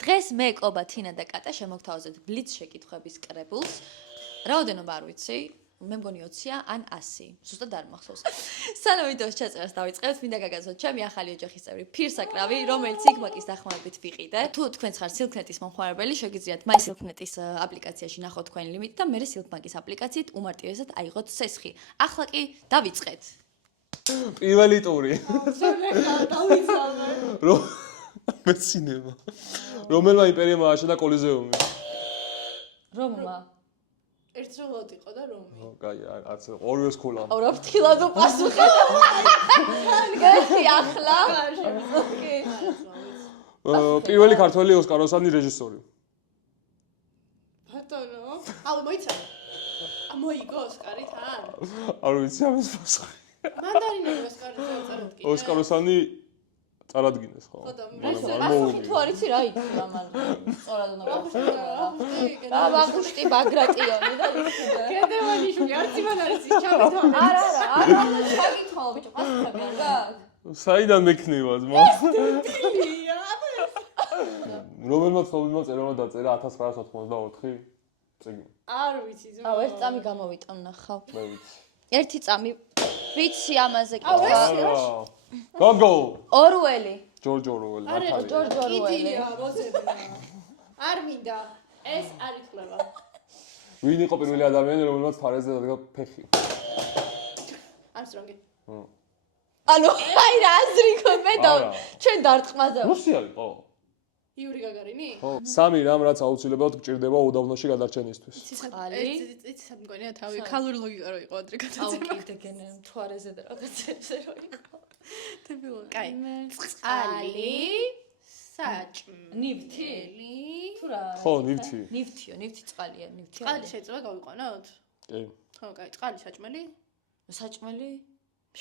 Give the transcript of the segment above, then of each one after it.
დღეს მე კობა თინა და კატა შემოგთავაზეთ ბლიც შეკითხვების კრებულს. რაოდენობა არ ვიცი, მე მგონი 20-ია ან 100. ზუსტად არ მახსოვს. სანამ ვიდეოს ჩაწერას დავიწყებთ, მინდა გაგაცნოთ ჩემი ახალი ოჯახის წევრი ფირსაკრავი, რომელიც იგმაკის დახმარებით ვიყიდე. თუ თქვენც ხართ სილქნეტის მომხმარებელი, შეგიძლიათ მაი სილქნეტის აპლიკაციაში ნახოთ თქვენი ლიმიტი და მე სილქბანკის აპლიკაციით უმარტივესად აიღოთ სესხი. ახლა კი დავიწყეთ. პირველი ტური. დავიცავე. მეცინება. რომელმა იმპერიამ ააშენა კოლიზეუმი? რომმა? ერთდროულად იყო და რომი. კაი, არც ორივეს ქულა. ორ ფრთხილად უპასუხეთ. გეთი ახლა. კი. პირველი ქართველი ოსკაროსანი რეჟისორი. ბატონო. აუ მოიცადე. მოიგო ოსკარი თან? არ ვიცი ამის პასუხი. მანდარინები ოსკარი წარადგინეს. ოსკაროსანი წარადგინეს, ხო? პასუხი თუ არ იცი რა იცი ამან. სწორად უნდა გავხსნი. ბაბუშტი ბაგრატიონი და ისე. კედევანიშვილი არც იმან არის ჩამეთვალე. არა, ჩაგითხოვ ბიჭო, პასუხები არ გაქვს. საიდან მექნება ძმა? დილია. რომელმა ცნობილმა წერილმა დაწერა 1984 წიგნი? არ ვიცი ზოგადად. აუ ეს წამი გამოვიტან ნახავ. მე ვიცი. ერთი წამი ვიცი ამაზე აუ, კითხვა. არა. გოგო. ორუელი. ჯორჯ ორუელი. ჯორჯ ორუელი. კიდია, მოძებნა. არ მინდა. ეს არ ითვლება. ვინ იყო პირველი ადამიანი, რომელმაც ფარეზე დადგა ფეხი? ამსტრონგი. ანუ აი რა აზრი მე და ჩვენ დარტყმაზე. რუსია იყო? იური გაგარინი? ხო. სამი რამ რაც აუცილებლად გჭირდება უდაბნოში გადარჩენისთვის. წყალი. იცი სად მგონია თავი ქალური ლოგიკა რო იყო ადრე გადაცემა. აუ კიდე გენე მთვარეზე და რაღაცებზე რო იყო. დებილო. კაი. წყალი, საჭმელი. ნივთი? თუ რა? ხო, ნივთი. ნივთიო, ნივთი წყალია, ნივთი. წყალი შეიძლება გავიყვანოთ? კი. ხო, კაი, წყალი საჭმელი? საჭმელი?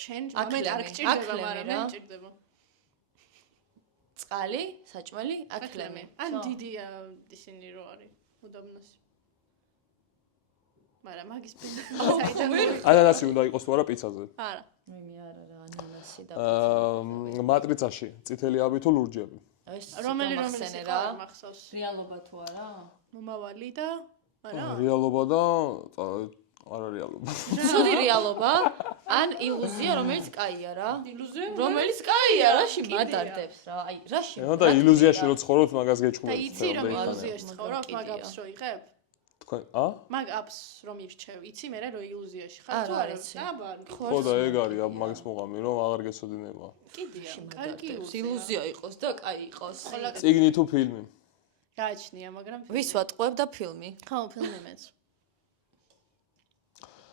შენ აკლემი, არ გჭირდება, აკლემი მაგრამ რა. მე მჭირდება. წყალი, საჭმელი, აკლემი. ან დიდია ისინი რო არის უდაბნოში. მაგრამ მაგის ბენზინი ანანასი უნდა იყოს თუ არა პიცაზე? არა. მე არა რა, ანანასი და მატრიცაში წითელი აბი თუ ლურჯები? ეს რომელი გამახსენე რა მახსოვს? რეალობა თუ არა? მომავალი და არა? რეალობა და არა რეალობა. ცუდი რეალობა ან ილუზია, რომელიც კაია რა? ილუზია? რომელიც კაია, რაში მადარდებს რა? აი, რაში? და ილუზიაში რო ცხოვრობთ, მაგას და გეჩქუმეთ. იცი რომ ილუზიაში ცხოვრობ, მაგ აპს რო იღებ? თქვენ, მაგ აპს რომ ირჩევ, იცი მე რო ილუზიაში ხარ თუ არა არა? იცი. აბა, ხო და ეგ არის მაგის მოღამი, რომ აღარ გეცოდინება. კიდია, კარგი ილუზია იყოს და კაი იყოს. წიგნი თუ ფილმი? გააჩნია, მაგრამ ვის ვატყუებ და ფილმი? ხო, ფილმი მეც.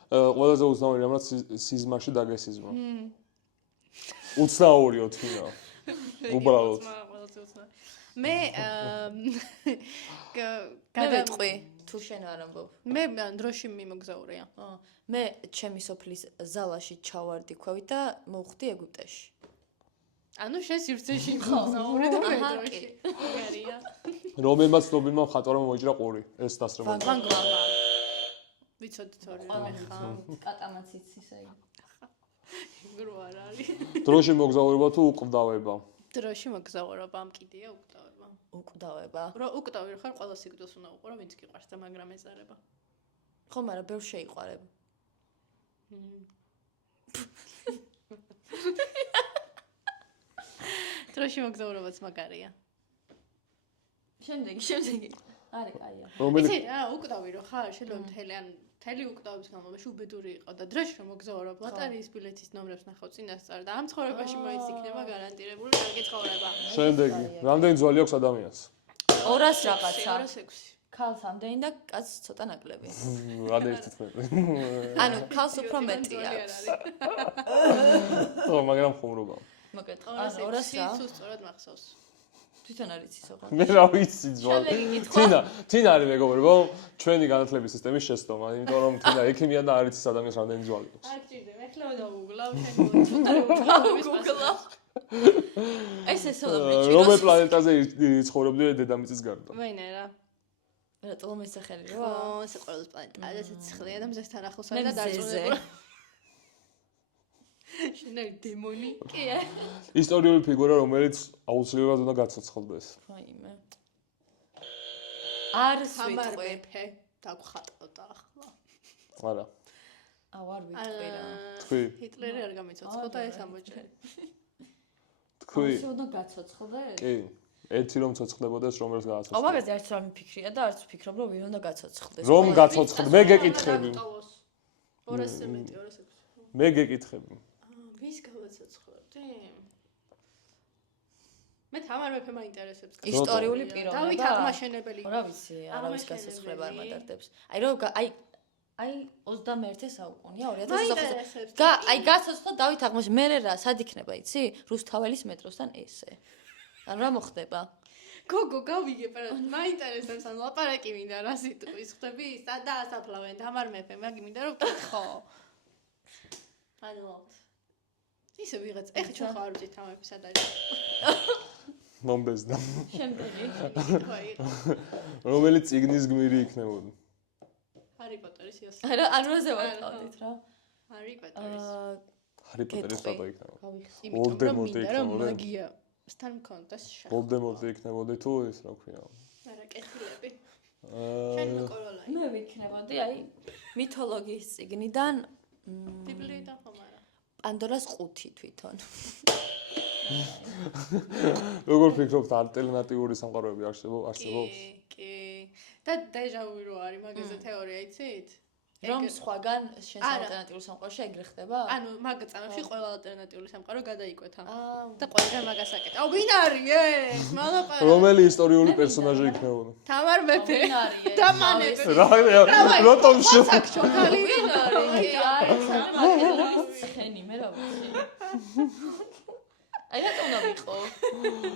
ყველაზე უცნაური რამაც სიზმარში დაგესიზმა. უცნაურიო თინა. უბრალოდ. მე გადავიტყვი თუ შენ არ ამბობ. მე დროში მიმოგზაურია. მე ჩემი სოფლის ზალაში ჩავარდი ქვევით და მოვხდი ეგვიპტეში. ანუ შენ სივრცეში მიმოგზაურე და მე დროში. მერია. რომელმაც ცნობილმა მხატვარმა მოიჭრა ყური ეს დასრება. ვან გოგი. ვიცოდით ორი ყველა მე ხა. კატამაც იცის აი. გრო არ არის. დროში მოგზაურობა თუ უკვდავება? დროში მოგზაურობა ამ კიდია უკვდავება. უკვდავება. რო უკვდავი ხარ, ყველა სიკვდილს უნდა უყურო, ვინც გიყვარს და მაგრამ ეზარება. ხო, მაგრამ ბევრ შეიყვარებ. დროში მოგზაურობაც მაგარია. შემდეგი. არა, კაია. იცი რა, უკვდავი რო ხარ, შეიძლება მთელი უკვდავების განმავლობაში უბედური იყო და დროში რომ მოგზაურობ, ლოტარიის ბილეთის ნომრებს ნახავ წინასწარ და ამ ცხოვრებაში მოიციქნება გარანტირებული კარგი ცხოვრება. შემდეგი, რამდენი ძვალი აქვს ადამიანს? 200 რაღაცა. 206. ქალს ამდენი და კაცს ცოტა ნაკლები. რადერთით მეტი. ანუ ქალს უფრო მეტი აქვს. ხო, მაგრამ ხუმრობა. მოკეთე. 206 თუ სწორად მახსოვს. თვითონ არ იცი სოღონ. მე რა ვიცი ძვალი. თინა არის მეგობრებო, ჩვენი განათლების სისტემის შეცდომა, იმიტომ რომ თინა ექიმია და არ იცის ადამიანს რამდენი ძვალი აქვს. არ გჭირდება, ეხლა დავუგლავ შენ. ეს ესოლა მეჭიროს. რომელ პლანეტაზე ცხოვრობდნენ დედამიწის გარდა? ვენა რა. რატომ ეს სახელი რა? ხო, ეს ყველაზე პლანეტა, ესეც ცხელია და მზესთან ახლოს არის და დარწმუნებული. შენ არის დემონი? კი. ისტორიული ფიგურა, რომელიც აუცილებლად უნდა გაცოცხლდეს. რაიმე. არ თამარ სვიტყვი. მეფე დაგხატავდა ახლა. არა. აუ არ ვიტყვი რა. თქვი, ჰიტლერი არ გამიცოცხლდა ეს ამოჭრე. თქვი. ისე უნდა გაცოცხლდე? კი. ერთი რომ ცოცხლებოდეს, რომელს აუ გააცოცხლდა. მაგაზე არც რა მიფიქრია და არც ვფიქრობ რომ ვინ უნდა გაცოცხლდეს. რომ გაცოცხლდე, მე გეკითხები. 200 მეტი, 206. მე გეკითხები. ვის გავაცოცხლებდი? მე თამარ მეფე მაინტერესებს. ისტორიული პიროვნება. დავით აღმაშენებელი. რა ვიცი, არავის გაცოცხლება არ მატარდებს. აი რომ აი 21 საუკუნეა 2020. აი გაცოცხლა დავით აღმაშენებელი. მე რა სად იქნება, იცი? რუსთაველის მეტროსთან ესე. ან რა მოხდება? გოგო გავიგე, მაინტერესებს ან ლაპარაკი მინდა რა სიტყვის ხდები? სადა ასაფლავენ თამარ მეფე, მაგი მინდა რომ ვკითხო. ანუ ისე ვიღაც, ეხლა ჩვენ ხარ ვიცით თამარ მეფე სად არის. მომბეზდა. შემდეგი. რომელი წიგნის გმირი იქნებოდა? ჰარი პოტერის იოსი. ანუ რაზე ვატყავდით რა? ჰარი პოტერის. ჰარი პოტერის პაპა იქნებოდა. გავიხსენ. იმიტომ რომ მინდა რომ მაგია სთან მქონდეს შეხ. ვოლდემორტი იქნებოდა თუ ის რა ქვია? არა, კეთილები. აა შენ მოკოროლაი. მე ვიქნებოდი აი მითოლოგიის წიგნიდან ბიბლიიდან ხომ არა. პანდორას ყუთი თვითონ. როგორ ფიქრობთ ალტერნატიული სამყაროები არსებობს? კი. და დეჟავუ რო არის მაგაზე თეორია, იცით? რომ სხვაგან შენს ალტერნატიულ სამყაროში ეგრე ხდება? ანუ მაგ წამებში ყველა ალტერნატიული სამყარო გადაიკვეთა. აა და ყველგან მაგას აკეთე. აუ ვინ არის ეს? მალაპარა. რომელი ისტორიული პერსონაჟი იქნებოდა? თამარ მეფე. ვინ არის ეს? დამანები. რატომ შე? ჩოქალი ვინ არის? კი არის, მაგალითად ცხენი, მე რა ვიცი. აი რატომ უნდა ვიყო?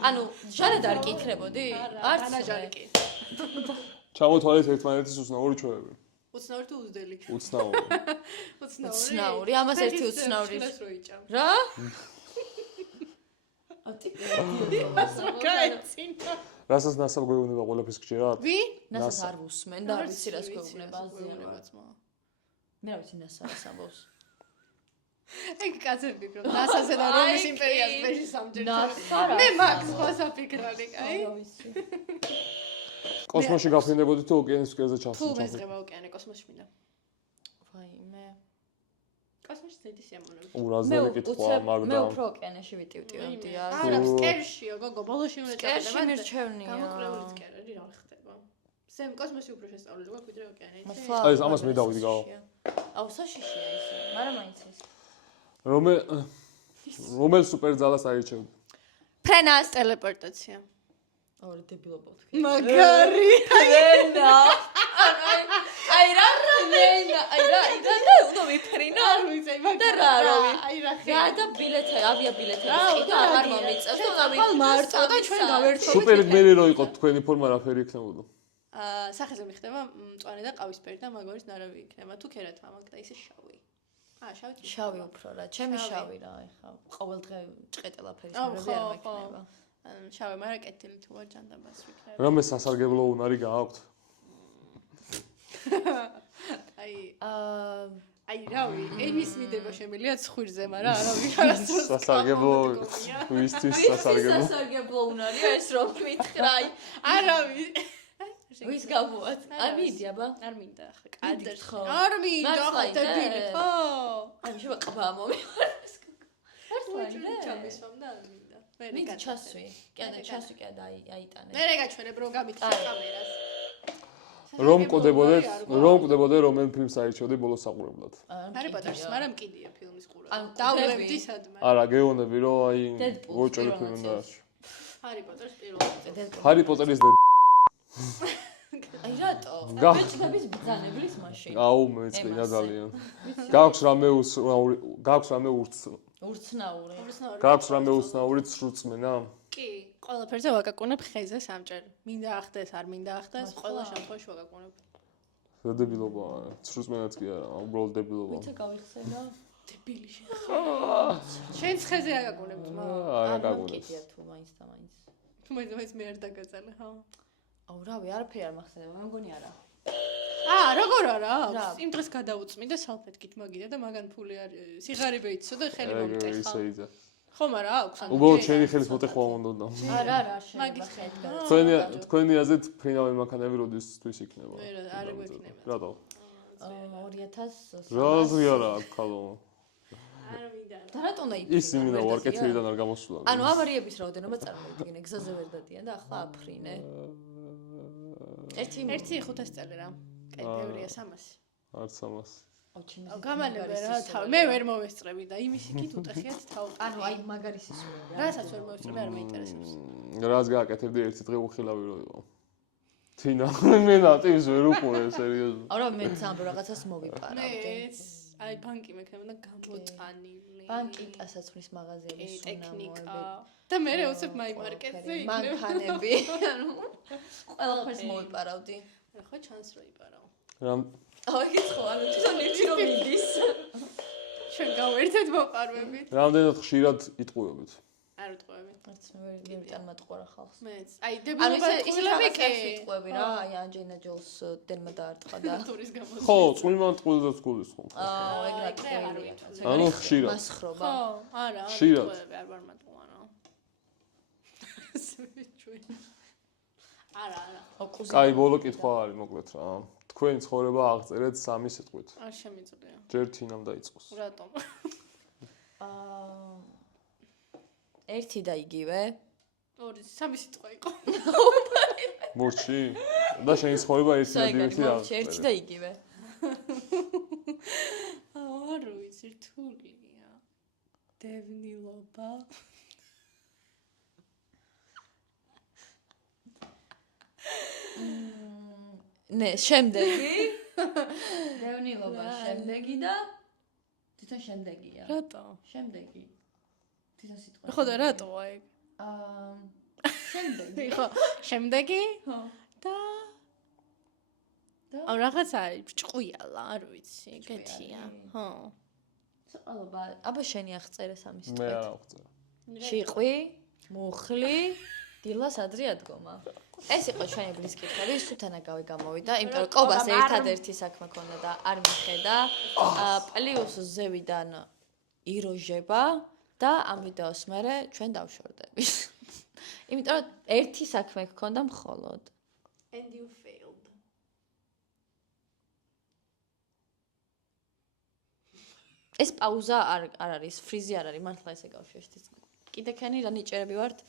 ანუ ჟანედარკი იქნებოდი? არც ანაჟარკი. ჩამოთვალეთ ერთმანეთის უცნაური ჩვევები. უცნაური თუ უძდელი? უცნაური. უცნაური, ამას ერთი უცნაური. რა? გაეცინა. რასაც ნასალ გვეუბნება ყველაფერს გჭირად? ვინ? ნასას არ ვუსმენ და არ ვიცი რას გვეუბნება აზიანო. მე რა ვიცი ნასა რას ამბობს. ეგ კაცები ფიქრობ, ნასაზე და რომის იმპერიას მეში სამჯერ. მე მაგ სხვა საფიქრალი, კაი? რა ვიცი. კოსმოსში გაფრინდებოდი თუ ოკეანის ფსკერზე თუ ჩავსვით? ვეზღება ოკეანე კოსმოსში მინდა. ვაიმე. კოსმოსში ზედი სიამოვნებით. ურაზე მეკითხვა მე მაგდა. უფრო ოკეანეში ვიტივტივებდი არ. არა, სკერშიო, გოგო, ბოლოში უნდა სკერში მირჩევნია. გამოკლეული სკერები რა ხდება. სემ კოსმოსში უფრო შესწავლილი გვაქვს ვიდრე ოკეანე, იცი? აი, ეს ამას მიდავიდი გავა. აუ საშიშია ისე, მაგრამ მაინც ის. რომელ სუპერძალას აირჩევდი? ფრენას ტელეპორტაცია. ორი დებილობა თქვი. მაგარი. რენა. აი რა რენა. აი რა უნდა ვიფრინო? არ ვიცი, მაგარი. აი რა ხე. რა და ბილეთი, ავიაბილეთი ყიდა აღარ მომიწევს. უნდა ხალ მარტო და ჩვენ გავერთოთ. სუპერი გმირი რო იყო თქვენი ფორმა რაფერი იქნებოდა? სახეზე მიხდება მწვანე და ყავისფერი და მაგორის ნარავი იქნება. თუ ქერათა მაგ და ისე შავი. შავი. შავი უფრო რა, ჩემი შავი რა, ეხა ყოველდღე ჭყეტელა ფერის ნერვები არ მექნება. შავი, მაგრამ კეთილი თუ ვარ ჯანდაბას ვიქნებ. რომე სასარგებლო უნარი გააქვთ? აი რავი, ემის მიდება შემილია ცხვირზე, მაგრამ არავინ არასდროს სასარგებლო ვისთვის სასარგებლო? სასარგებლო უნარია ეს რომ მითხრაი. არავინ. ვის გამოვათ? არ მიდი აბა. არ მინდა ახლა კადრს. ხო. არ მინდა ახლა დებილი, ხო? აი შევა ყბა მომიყვანეს. არ ვაჭრე ჩამისვამ და არ მინდა. მინდა ჩასვი. კი და ჩასვი კი და აიტანე. მე რა გაჩვენებ რომ გამიწევ კამერას. რომ კვდებოდე რომელ ფილმს აირჩევდი ბოლოს საყურებლად? ჰარი პოტერს, მაგრამ მკიდია ფილმის ყურა. ან დავლევდი სადმე. არა, გეუბნები რომ აი უოჭრელი ფილმი უნდა არის. ჰარი პოტერს პირველად. ჰარი პოტერის აი რატო? ბეჭდების ბრძანებლის მაშინ. აუ მეწყინა ძალიან. გაქვს რამე ურცნაური. გაქვს რამე უცნაური სრულწმენა? კი, ყველაფერზე ვაკაკუნებ ხეზე სამჯერ. მინდა ახდეს, არ მინდა ახდეს, ყველა შემთხვევაში ვაკაკუნებ. დებილობა, სრულწმენაც კი არა, უბრალოდ დებილობა. ვიცი გავიხსენო. დებილი შეხ. შენს ხეზე აკაკუნებ ძმა. არა, გაგონებს. კიდია თუ მაინც და მაინც. თუ მაინც მე არ დაგაწალე, ხო? აუ რავი, არაფერი არ მახსენდება, მე მგონი არა. როგორ არა? იმ დღეს გადაუწმი და სალფეთკით მაგიდა და მაგან ფული არ სიღარიბე იცო და ხელი მომტეხა. ისე იდა. ხო, მაგრამ აქვს ანუ. უბრალოდ ჩემი ხელის მოტეხვა უნდა. არა, არ შეიძლება მაგის ხედავ. თქვენი აზრით ფრინავი მანქანები როდისთვის იქნება? მე არ გვექნება. რატო? 2000 რაზი არა აქ ხალო. არ მინდა. და რატომ უნდა ის იმინა ვარკეთილიდან არ გამოსულა. ანუ ავარიების რაოდენობა წარმოვიდგინე, გზაზე ვერ დადიან და ახლა აფრინე. 1.500 წელი რა. კაი, ბევრია 300. არც ამას. აუ გამალებ რა თავი. მე ვერ მოვესწრები და იმის იქით უტეხიათ თავი. ანუ აი მაგარი სისულები. რასაც ვერ მოვესწრები არ მეინტერესებს. რაც გააკეთებდი ერთი დღე უხილავი რო იყო. თინა მე ნატივს ვერ უყურე სერიოზულად. არა მე ძამბ რაღაცას მოვიპარავდი. აი ბანკი მექნება და გამოტანილი. ბანკი ტასაცმლის მაღაზიები ტექნიკა და მე უცებ მაიმარკეტზე იქნება. მანქანები. ანუ ყველაფერს მოვიპარავდი. ხო ჩანს რომ იპარავ. რამ აი კითხო, ანუ თვითონ ერთი რომ მიდის. ჩვენ გავერთეთ მოპარვებით. რამდენად ხშირად იტყუებით? არ უტყუები. არც მე ვერ დამატყურა ხალხს. მეც. აი ანუ დებილობა ისე კი. სიტყვები რა, აი ანჯელინა ჯოლს დენმა დაარტყა და ტურის გამო. ხო, წვიმან ტყუილზეც გულისხმობ. ეგრე არ არ ვიცი. ანუ ხშირად. მასხრობა. ხო, არა, ხშირად. არ ვარ მატყუანო. ჩვენ. არა. ოკუზე. აი, ბოლო კითხვა არის მოკლედ რა. თქვენი ცხოვრება აღწერეთ 3 სიტყვით. არ შემიძლია. ჯერ თინამ დაიწყოს. რატომ? ერთი და იგივე. 3 სიტყვა იყო. მორჩი? და შენი ცხოვრება ერთი და ერთი რა. ერთი და იგივე. არ ვიცი, რთულია. დევნილობა. ნე, შემდეგი. დევნილობა შემდეგი და თვითონ შემდეგია. რატო? შემდეგი. თვითონ სიტყვა. ხო და რატო ეგ? შემდეგი. ხო, შემდეგი? ხო. და აუ რაღაც არის, ჭყვიალა, არ ვიცი, გეთია. ხო. საყალობა, აბა შენი აღწერე 3 მე სიტყვით. არ აღწერე. ჭიყვი, მუხლი, დილას ადრე ადგომა. ეს იყო ჩვენი ბლის კითხვები, სუთანაგავი გამოვიდა, იმიტომ რომ კობას ერთადერთი საქმე ქონდა და არ მიხედა. პლუს ზევიდან იროჟება და ამ ვიდეოს მერე ჩვენ დავშორდებით. იმიტომ რომ ერთი საქმე გქონდა მხოლოდ. And you failed. ეს პაუზა არ არის, ფრიზი არ არის, მართლა ესე გავშეშთით. კიდე ქენი რა ნიჭერები ვართ?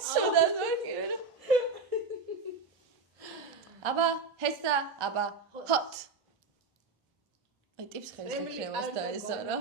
სუდად ვარ. აბა, ჰესა, აბა, hot. აი ტიპს ხელს ეკრევას და ესა რა.